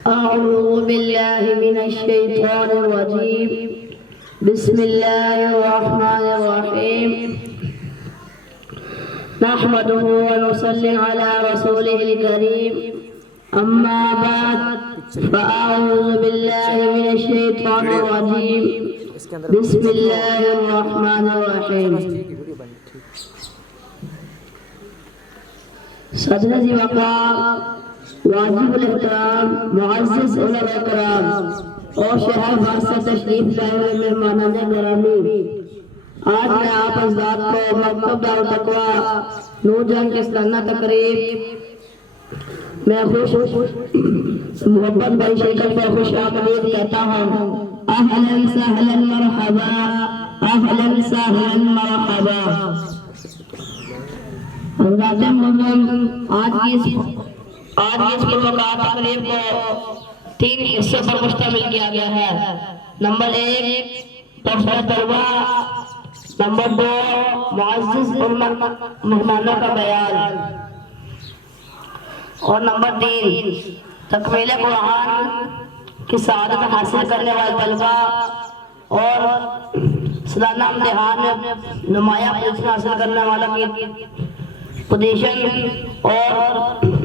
أعوذ بالله من الشيطان الرجيم. بسم الله الرحمن الرحيم. نحمده ونصلي على رسوله الكريم. أما بعد فأعوذ بالله من الشيطان الرجيم. بسم الله الرحمن الرحيم. صدر ذی وقار واجب الاحترام معزز علماء کرام اور شہر باز سے تشریف لائے ہوئے مہمانان گرامی، آج میں آپ حضرات کو مکتب دار تقویٰ نور جہاں کے سالانہ تقریب میں خوش محبت بھائی شیخر پر خوش آمدید کہتا ہوں. اہلا سہلا مرحبا، اہلا سہلا مرحبا. حضرات محترم، آج کی اس پروگرام تقریب کو 3 حصوں پر مشتمل کیا گیا ہے. نمبر 1 تفسیر طلبہ، نمبر 2 معزز مہمانوں کا بیان، اور نمبر 3 تکمیل قرآن کی سعادت حاصل کرنے والے طلبہ اور سالانہ امتحان میں نمایاں پوزیشن حاصل کرنے والا کی پوزیشن اور